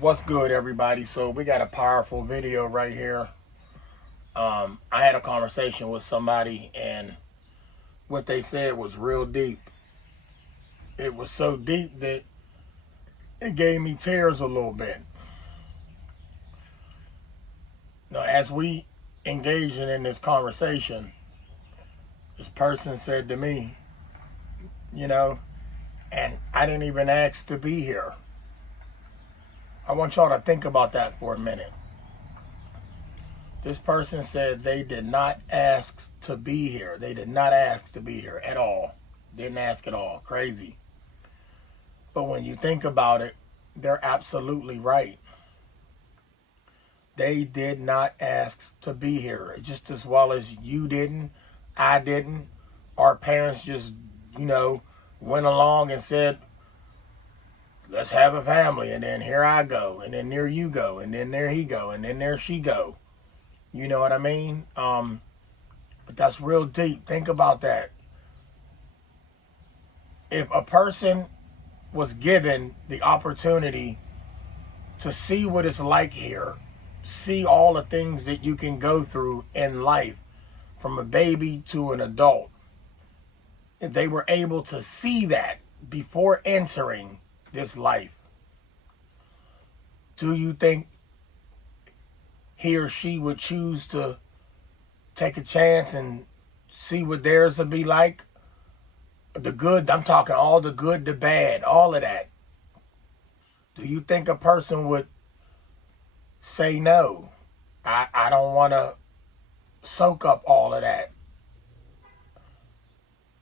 What's good, everybody? So we got a powerful video right here. I had a conversation with somebody, and what they said was real deep. It was so deep that it gave me tears a little bit. Now, as we engaging in this conversation, this person said to me, you know, and I didn't even ask to be here. I want y'all to think about that for a minute. This person said they did not ask to be here. They did not ask to be here at all. Didn't ask at all. Crazy. But when you think about it, they're absolutely right. They did not ask to be here. Just as well as you didn't, I didn't. Our parents just, you know, went along and said, let's have a family. And then here I go. And then there you go. And then there he go. And then there she go. You know what I mean? But that's real deep. Think about that. If a person was given the opportunity to see what it's like here, see all the things that you can go through in life, from a baby to an adult, if they were able to see that before entering this life, do you think he or she would choose to take a chance and see what theirs would be like? The good, I'm talking all the good, the bad, all of that. Do you think a person would say no? I don't want to soak up all of that.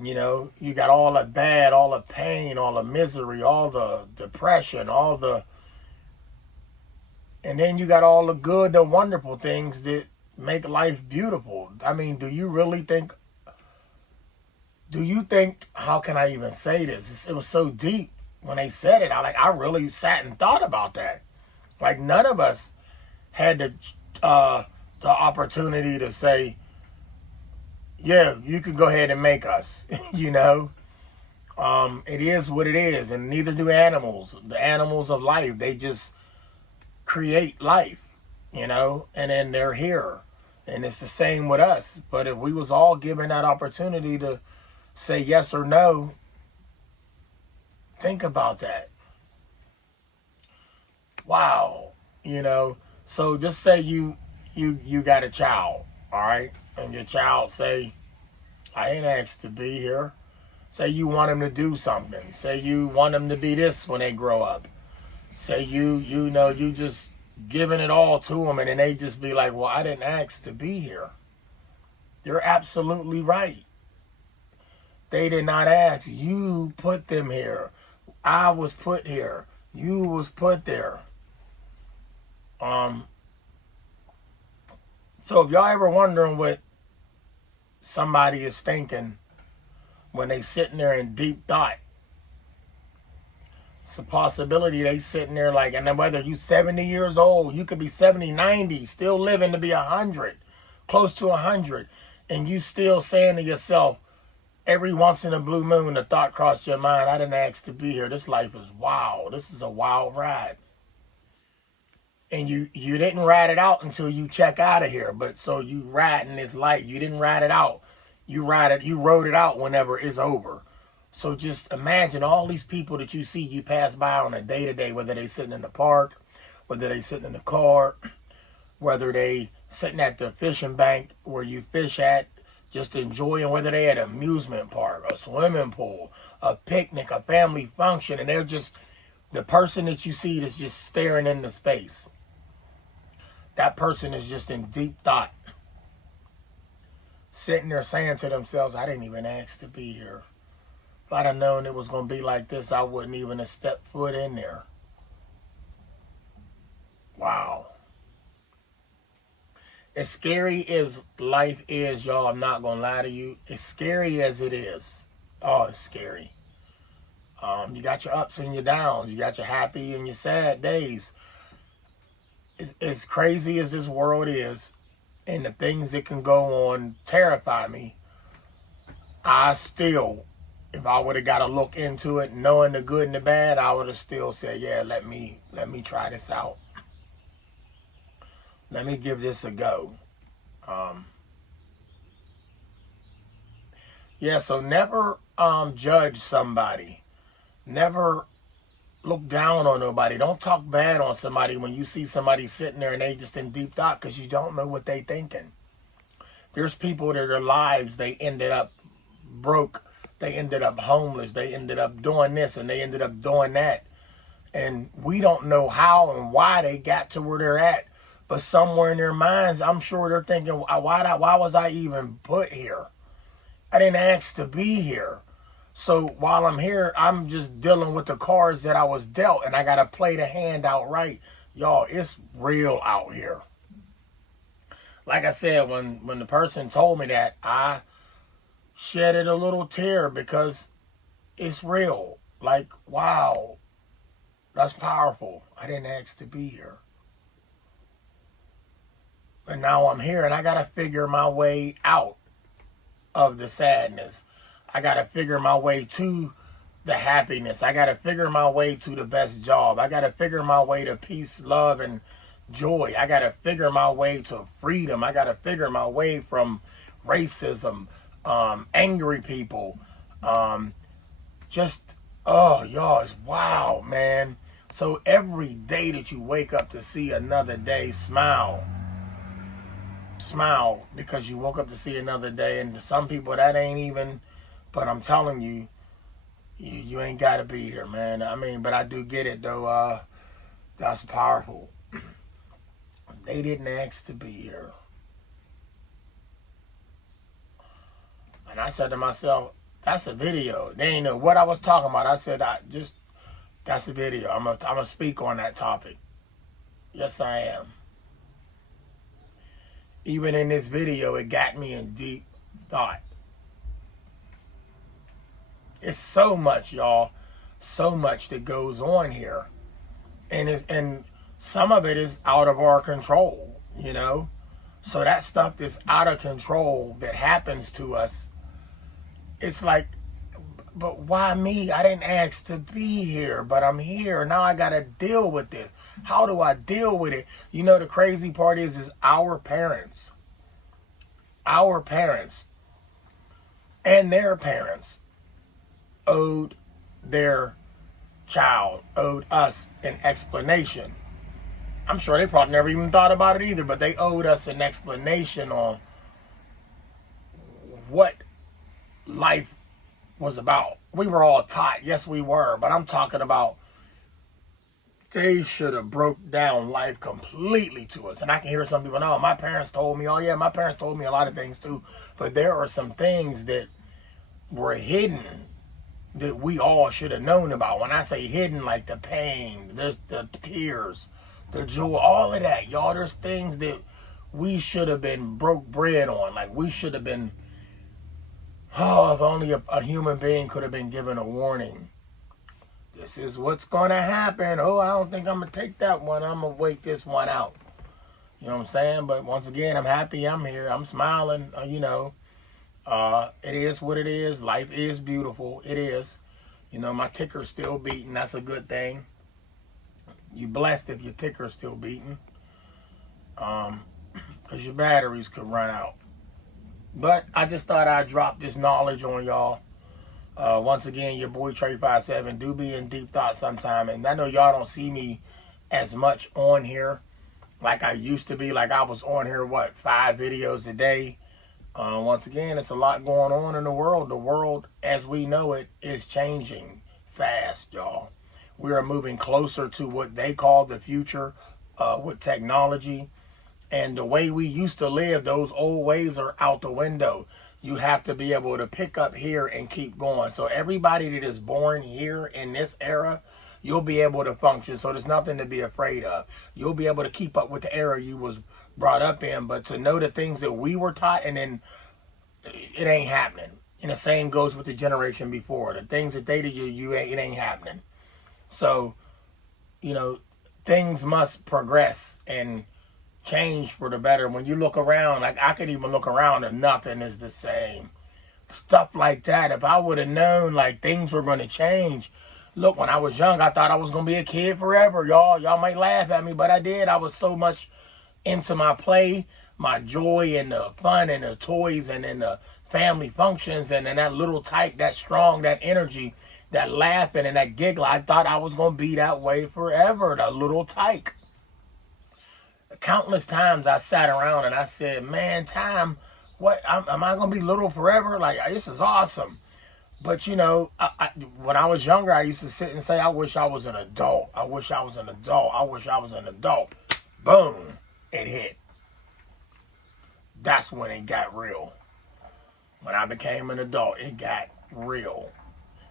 You know, you got all the bad, all the pain, all the misery, all the depression, and then you got all the good, the wonderful things that make life beautiful. I mean, do you think, how can I even say this? It was so deep when they said it. I really sat and thought about that. Like, none of us had the opportunity to say, yeah, you could go ahead and make us, you know. It is what it is, and neither do animals. The animals of life, they just create life, you know, and then they're here. And it's the same with us. But if we was all given that opportunity to say yes or no, think about that. Wow. You know, so just say you got a child, all right? And your child say, I ain't asked to be here. Say you want them to do something. Say you want them to be this when they grow up. Say you know, you just giving it all to them, and then they just be like, well, I didn't ask to be here. You're absolutely right. They did not ask. You put them here. I was put here. You was put there. Um, so if y'all ever wondering what somebody is thinking when they sitting there in deep thought, it's a possibility they sitting there like, and then whether you 70 years old, you could be 70, 90, still living to be 100, close to 100, and you still saying to yourself, every once in a blue moon, the thought crossed your mind, I didn't ask to be here. This life is wild. This is a wild ride. And you didn't ride it out until you check out of here. But so you riding this life. You didn't ride it out. You rode it out whenever it's over. So just imagine all these people that you see, you pass by on a day-to-day, whether they sitting in the park, whether they sitting in the car, whether they sitting at the fishing bank where you fish at, just enjoying, whether they at an amusement park, a swimming pool, a picnic, a family function, and they're just, the person that you see that's just staring into space. That person is just in deep thought, sitting there saying to themselves, I didn't even ask to be here. If I'd have known it was going to be like this, I wouldn't even have stepped foot in there. Wow. As scary as life is, y'all, I'm not going to lie to you. As scary as it is, oh, it's scary. You got your ups and your downs. You got your happy and your sad days. As crazy as this world is, and the things that can go on terrify me, I still If I would have got a look into it, knowing the good and the bad, I would have still said, yeah, let me try this out. Let me give this a go. Yeah, so never judge somebody. Never look down on nobody. Don't talk bad on somebody when you see somebody sitting there and they just in deep thought, because you don't know what they thinking. There's people that their lives, they ended up broke. They ended up homeless. They ended up doing this and they ended up doing that. And we don't know how and why they got to where they're at. But somewhere in their minds, I'm sure they're thinking, why was I even put here? I didn't ask to be here. So while I'm here, I'm just dealing with the cards that I was dealt, and I got to play the hand out right. Y'all, it's real out here. Like I said, when the person told me that, I shedded a little tear because it's real. Like, wow, that's powerful. I didn't ask to be here. And now I'm here, and I got to figure my way out of the sadness. I got to figure my way to the happiness. I got to figure my way to the best job. I got to figure my way to peace, love, and joy. I got to figure my way to freedom. I got to figure my way from racism, angry people. Y'all, it's wow, man. So every day that you wake up to see another day, smile. Smile, because you woke up to see another day. And to some people that ain't even, but I'm telling you, you ain't got to be here, man. I mean, but I do get it, though. That's powerful. They didn't ask to be here. And I said to myself, that's a video. They ain't know what I was talking about. I said, that's a video. I'm gonna speak on that topic. Yes, I am. Even in this video, it got me in deep thought. It's so much, y'all. So much that goes on here. And some of it is out of our control, you know? So that stuff that's out of control that happens to us, it's like, but why me? I didn't ask to be here, but I'm here. Now I got to deal with this. How do I deal with it? You know, the crazy part is our parents and their parents owed their child, owed us an explanation. I'm sure they probably never even thought about it either, but they owed us an explanation on what life was about. We were all taught, yes we were, but I'm talking about they should have broke down life completely to us. And I can hear some people, no, my parents told me, oh yeah, my parents told me a lot of things too, but there are some things that were hidden that we all should have known about. When I say hidden, like the pain, the tears, the joy, all of that, y'all, there's things that we should have been broke bread on. Like we should have been, oh, if only a human being could have been given a warning. This is what's going to happen. Oh, I don't think I'm going to take that one. I'm going to wait this one out. You know what I'm saying? But once again, I'm happy I'm here. I'm smiling, you know. It is what it is. Life is beautiful. It is. You know, my ticker's still beating. That's a good thing. You blessed if your ticker's still beating. Because your batteries could run out. But I just thought I'd drop this knowledge on y'all. Once again, your boy Trey57 do be in deep thought sometime. And I know y'all don't see me as much on here like I used to be. Like I was on here, 5 videos a day. Once again, it's a lot going on in the world. The world, as we know it, is changing fast, y'all. We are moving closer to what they call the future with technology. And the way we used to live, those old ways are out the window. You have to be able to pick up here and keep going. So everybody that is born here in this era, you'll be able to function. So there's nothing to be afraid of. You'll be able to keep up with the era you was brought up in. But to know the things that we were taught, and then it ain't happening. And the same goes with the generation before. The things that they did, it ain't happening. So, you know, things must progress and change for the better. When you look around, like I could even look around and nothing is the same. stuff like that. If I would have known like things were going to change. Look, when I was young, I thought I was going to be a kid forever, y'all. Y'all might laugh at me, but I did. I was so much into my play, my joy, and the fun, and the toys, and in the family functions, and in that little type, that strong, that energy, that laughing, and that giggle. I thought I was going to be that way forever, that little tyke. Countless times I sat around and I said, man, time, what, am I going to be little forever? Like, this is awesome. But, you know, when I was younger, I used to sit and say, I wish I was an adult. I wish I was an adult. I wish I was an adult. Boom, it hit. That's when it got real. When I became an adult, it got real.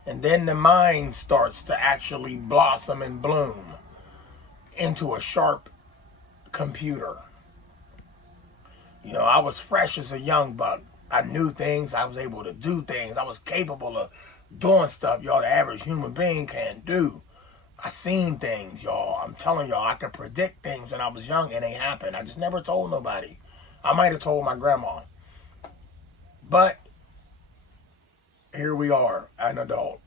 And then the mind starts to actually blossom and bloom into a sharp computer. You know, I was fresh as a young buck. I knew things. I was able to do things. I was capable of doing stuff, y'all, the average human being can't do. I seen things, y'all. I'm telling y'all, I could predict things when I was young and they happened. I just never told nobody. I might have told my grandma. But here we are, an adult.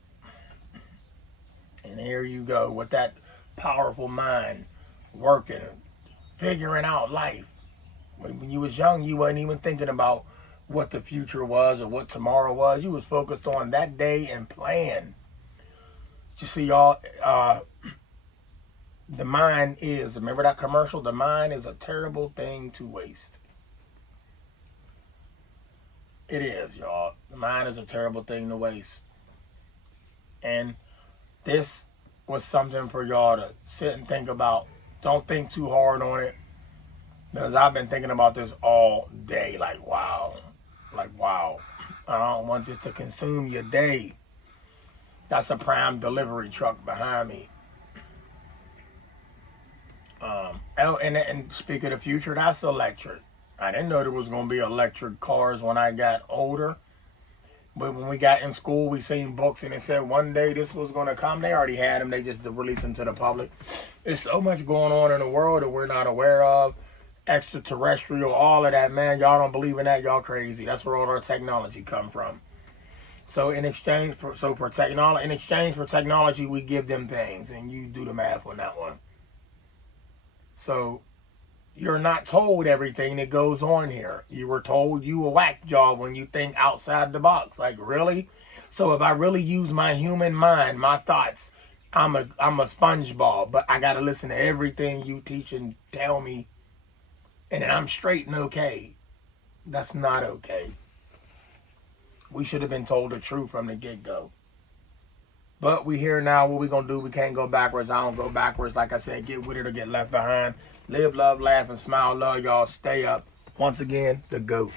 And here you go with that powerful mind working, figuring out life. When you was young, you wasn't even thinking about what the future was or what tomorrow was. You was focused on that day and plan. You see, y'all, the mind is, remember that commercial? The mind is a terrible thing to waste. It is, y'all. The mind is a terrible thing to waste. And this was something for y'all to sit and think about. Don't think too hard on it. Because I've been thinking about this all day. Like, wow. Like, wow. I don't want this to consume your day. That's a prime delivery truck behind me. And speak of the future, that's electric. I didn't know there was going to be electric cars when I got older. But when we got in school, we seen books and it said one day this was going to come. They already had them. They just released them to the public. There's so much going on in the world that we're not aware of. Extraterrestrial, all of that, man. Y'all don't believe in that. Y'all crazy. That's where all our technology come from. So in exchange for technology, we give them things, and you do the math on that one. So you're not told everything that goes on here. You were told you a whack job when you think outside the box. Like, really? So if I really use my human mind, my thoughts, I'm a SpongeBob, but I gotta listen to everything you teach and tell me, and then I'm straight and okay. That's not okay. We should have been told the truth from the get-go. But we here now. What we gonna do? We can't go backwards. I don't go backwards. Like I said, get with it or get left behind. Live, love, laugh, and smile. Love y'all. Stay up. Once again, the GOAT.